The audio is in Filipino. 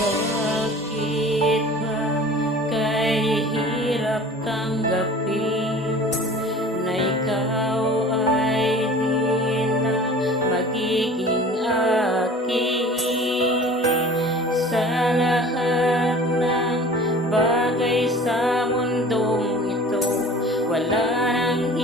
Bakit ba kay hirap tanggapin na ikaw ay di na magiging akin? Sa lahat ng bagay sa mundong ito, wala nang